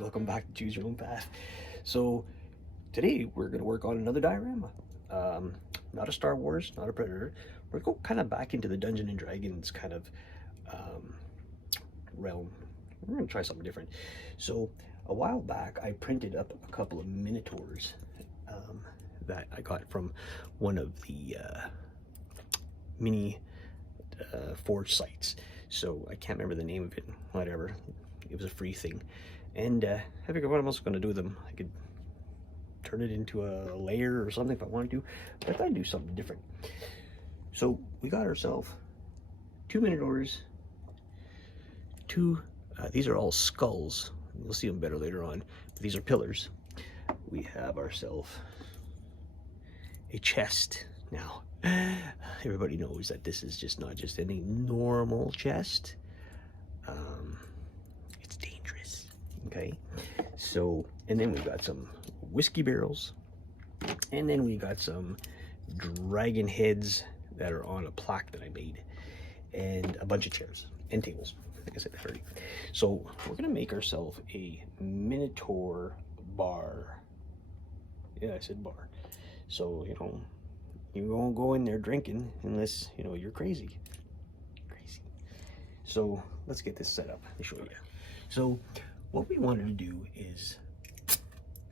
guys, welcome back to Choose Your Own Path. So today we're going to work on another diorama. Not a Star Wars, not a Predator. We're going kind of back into the Dungeons and Dragons kind of realm. We're going to try something different. So a while back I printed up a couple of Minotaurs that I got from one of the mini forge sites. So I can't remember the name of it, whatever. It was a free thing. And I figured, what am I going to do with them? I could turn it into a layer or something if I wanted to, but I thought I'd do something different. So we got ourselves two Minotaurs, these are all skulls. You'll see them better later on. But these are pillars. We have ourselves a chest. Now, everybody knows that this is just not just any normal chest. It's dangerous. Okay, so, and then we've got some whiskey barrels, and then we got some dragon heads that are on a plaque that I made, and a bunch of chairs and tables. I think I said that already. So we're gonna make ourselves a Minotaur bar. Yeah, I said bar. So, you know, you won't go in there drinking unless, you know, you're crazy. So let's get this set up to show you. So what we wanted to do is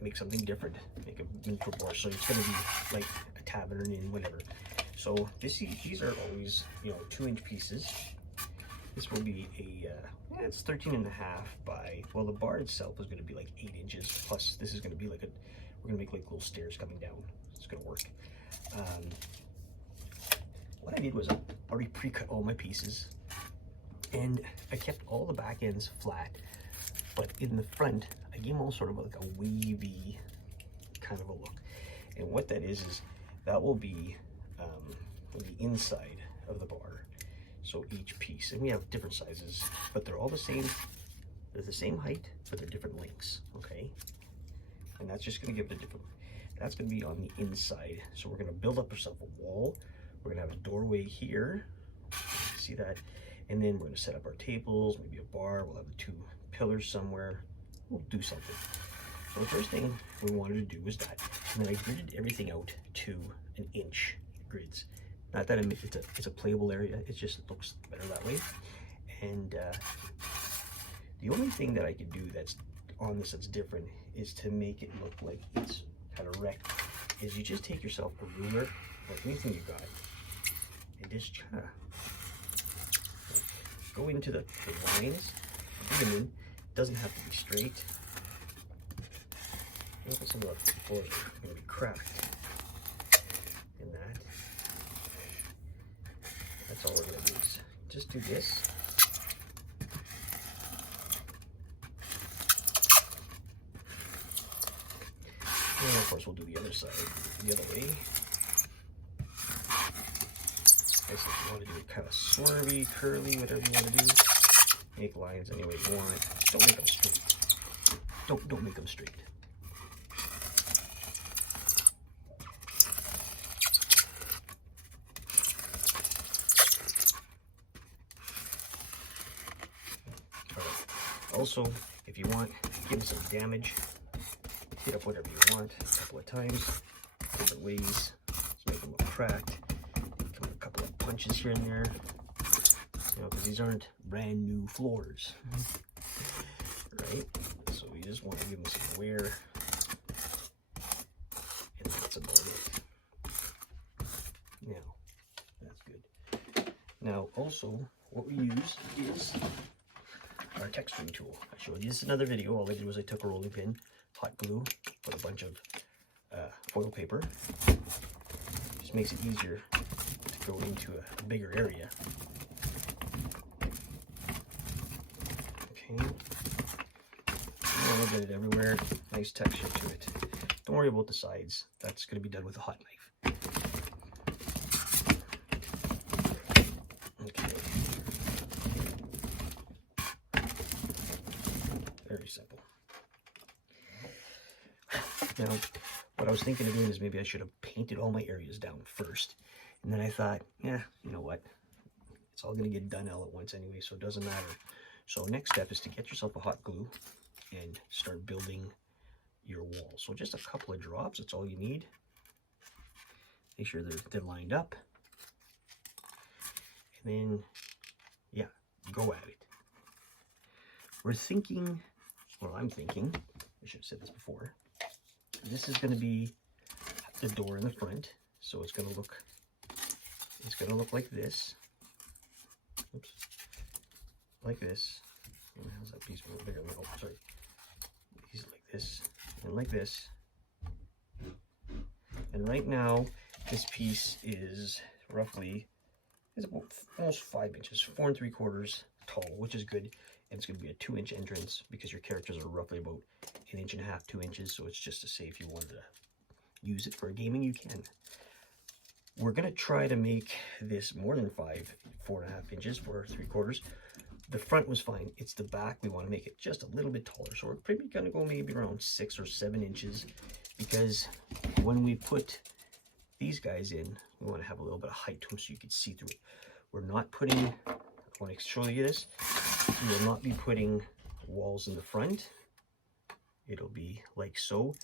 make something different, make a Minotaur bar. So it's going to be like a tavern and whatever. So these are always, you know, 2-inch pieces. This will be a it's 13.5 by, well, the bar itself is going to be like 8 inches, plus this is going to be like we're going to make like little stairs coming down. It's going to work. What I did was I already pre-cut all my pieces, and I kept all the back ends flat, but in the front I gave them all sort of like a wavy kind of a look. And what that is that will be the inside of the bar. So each piece, and we have different sizes, but they're all the same. They're the same height, but they're different lengths. Okay, and that's just going to give it a different. That's going to be on the inside. So we're going to build up ourselves a wall. We're going to have a doorway here. See that? And then we're going to set up our tables, maybe a bar. We'll have the 2 pillars somewhere. We'll do something. So the first thing we wanted to do was that. And then I gridded everything out to 1-inch grids. Not that it's a playable area. It just looks better that way. And the only thing that I could do that's on this that's different is to make it look like it's kind of wrecked. Is you just take yourself a ruler, like anything you got, and just kind of go into the lines. Even in, it doesn't have to be straight. Look at some of the floors are going to be cracked. In that. That's all we're going to do is just do this. And of course we'll do the other side, the other way. I guess if you want to do it kind of swervy, curly, whatever you want to do. Make lines any way you want. Just don't make them straight. Don't make them straight. Also, if you want, give them some damage. Hit up whatever you want a couple of times, different ways. Just make them look cracked. Come with a couple of punches here and there. You know, because these aren't brand new floors, right? So we just want to give them some wear, and that's about it. Now, that's good. Now, also, what we use is our texturing tool. I showed you this in another video. All I did was I took a rolling pin, hot glue, put a bunch of foil paper. Just makes it easier to go into a bigger area. Okay. A little bit everywhere. Nice texture to it. Don't worry about the sides. That's going to be done with a hot knife. Okay. Very simple. Now, what I was thinking of doing is maybe I should have painted all my areas down first. And then I thought, yeah, you know what? It's all going to get done all at once anyway, so it doesn't matter. So next step is to get yourself a hot glue. and start building your wall. So just a couple of drops, that's all you need. Make sure they're lined up. And then, yeah, go at it. We're thinking, well, I'm thinking, I should have said this before, this is going to be the door in the front. So it's going to look like this. Oops. Like this. And how's that piece a little bigger? Oh, sorry. These like this and like this. And right now, this piece is roughly, it's about almost 5 inches, 4 3/4 tall, which is good. And it's going to be a 2-inch entrance because your characters are roughly about 1.5 inches, 2 inches. So it's just to say if you wanted to use it for gaming, you can. We're going to try to make this more than 4.5 inches, 4 3/4. The front was fine. It's the back we want to make it just a little bit taller. So we're probably going to go maybe around 6 or 7 inches because when we put these guys in, we want to have a little bit of height to them so you can see through it. We're not putting, I want to show you this, we will not be putting walls in the front. It'll be like so.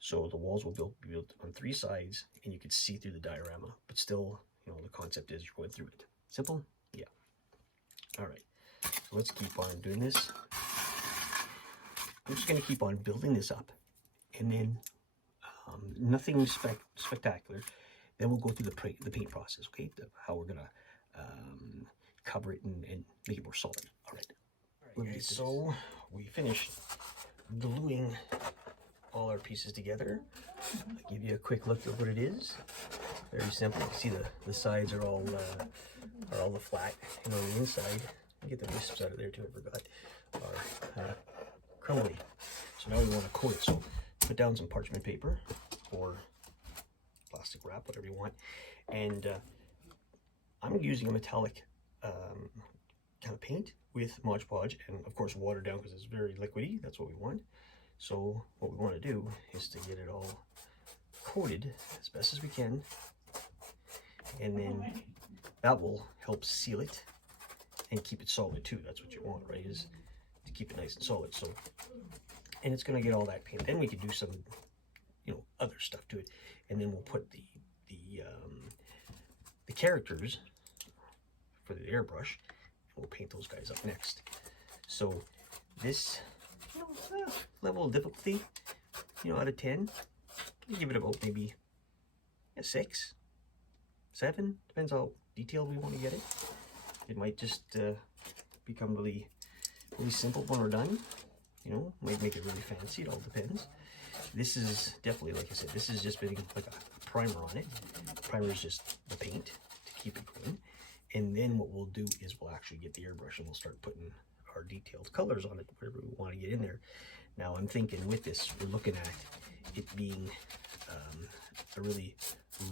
So the walls will be built on 3 sides and you can see through the diorama, but still, you know, the concept is you're going through it. Simple? Yeah. All right. So let's keep on doing this. I'm just going to keep on building this up and then nothing spectacular. Then we'll go through the paint process, okay? How we're going to cover it and make it more solid. All right. Okay, so we finished gluing all our pieces together. I'll give you a quick look at what it is. Very simple. You see the sides are all the flat, and on the inside, get the wisps out of there too. I forgot. Are crumbly. So now we want to coat it. So put down some parchment paper or plastic wrap, whatever you want, and I'm using a metallic kind of paint with Mod Podge, and of course water down because it's very liquidy. That's what we want. So what we want to do is to get it all coated as best as we can, and then that will help seal it and keep it solid too. That's what you want, right? Is to keep it nice and solid. So, and it's going to get all that paint. Then we can do some, you know, other stuff to it, and then we'll put the characters for the airbrush, and we'll paint those guys up next. So this, you know, level of difficulty, you know, out of 10, you give it about maybe a 6, 7, depends how detailed we want to get it. It might just become really simple when we're done, you know, might make it really fancy, it all depends. This is definitely, like I said, this is just putting like a primer on it. Primer is just the paint to keep it going. And then what we'll do is we'll actually get the airbrush and we'll start putting our detailed colors on it, whatever we want to get in there. Now I'm thinking with this, we're looking at it being a really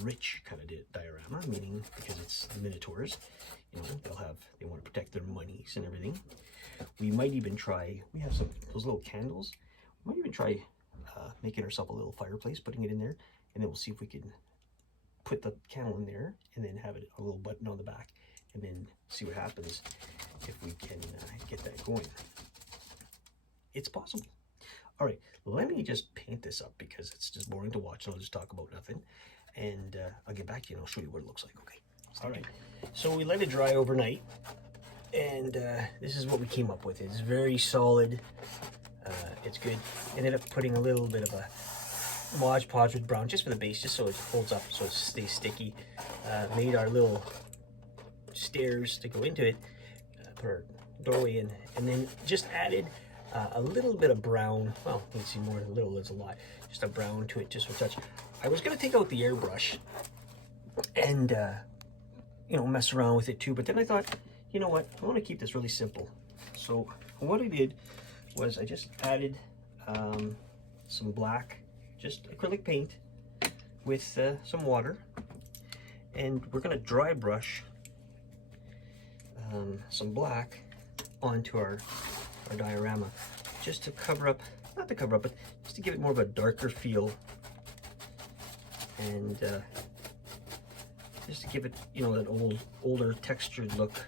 rich kind of diorama, meaning because it's the Minotaurs, you know, they want to protect their monies and everything. We might even try, we have those little candles, we might even try making ourselves a little fireplace, putting it in there, and then we'll see if we can put the candle in there and then have it a little button on the back, and then see what happens if we can get that going. It's possible. All right, let me just paint this up because it's just boring to watch, and I'll just talk about nothing. And I'll get back to you and I'll show you what it looks like, okay? All right, so we let it dry overnight, and this is what we came up with. It's very solid. It's good. Ended up putting a little bit of a Mod Podge with brown just for the base, just so it holds up, so it stays sticky. Made our little stairs to go into it, put our doorway in, and then just added a little bit of brown. Well, you can see more than a little, there's a lot. Just a brown to it, just for touch. I was going to take out the airbrush and, you know, mess around with it too, but then I thought, you know what, I want to keep this really simple. So what I did was I just added some black, just acrylic paint with some water, and we're going to dry brush some black onto our diorama, just to cover up, not to cover up, but just to give it more of a darker feel, and just to give it, you know, that older textured look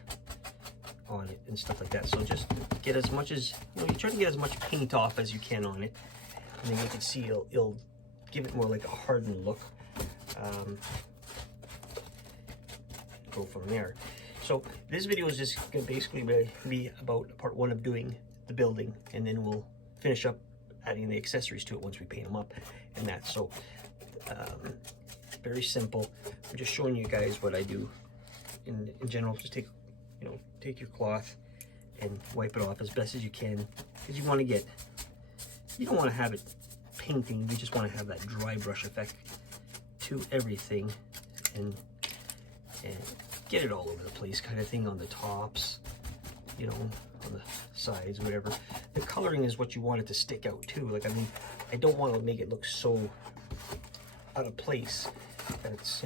on it and stuff like that. So just get as much as, you try to get as much paint off as you can on it, and then you can see it'll give it more like a hardened look. Go from there. So this video is just gonna basically be about part one of doing the building, and then we'll finish up adding the accessories to it once we paint them up and that. So very simple. I'm just showing you guys what I do in general. Just take your cloth and wipe it off as best as you can, because you don't want to have it painting, you just want to have that dry brush effect to everything, and get it all over the place kind of thing, on the tops, on the sides, whatever. The coloring is what you want it to stick out too. Like, I mean, I don't want to make it look so out of place that it's,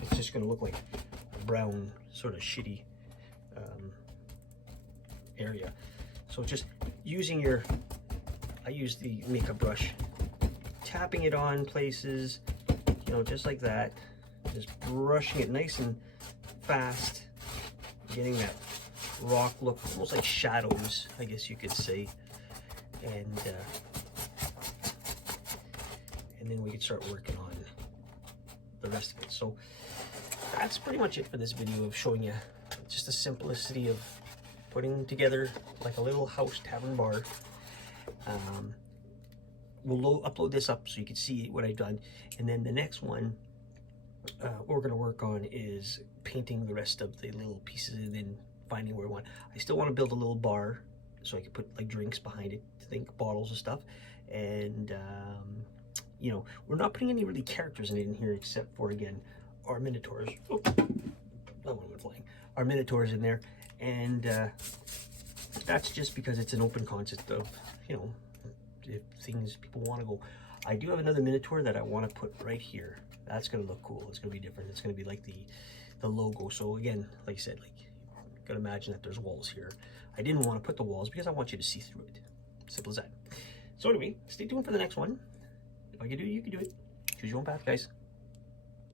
it's just going to look like a brown sort of shitty area. So just using I use the makeup brush, tapping it on places, just like that, just brushing it nice and fast, getting that rock look, almost like shadows, I guess you could say, and then we can start working on the rest of it. So that's pretty much it for this video of showing you just the simplicity of putting together like a little house tavern bar. We'll upload this up so you can see what I've done, and then the next one what we're going to work on is painting the rest of the little pieces and then finding where I want. I still want to build a little bar so I can put like drinks behind it, think bottles and stuff, and we're not putting any really characters in here except for, again, our Minotaurs. Oh, that one went flying. Our Minotaurs in there, and that's just because it's an open concept of, if things people want to go. I do have another Minotaur that I want to put right here. That's going to look cool. It's going to be different. It's going to be like the logo. So again, like I said, like, you got to imagine that there's walls here. I didn't want to put the walls because I want you to see through it. Simple as that. So anyway, stay tuned for the next one. If I can do it, you can do it. Choose your own path, guys.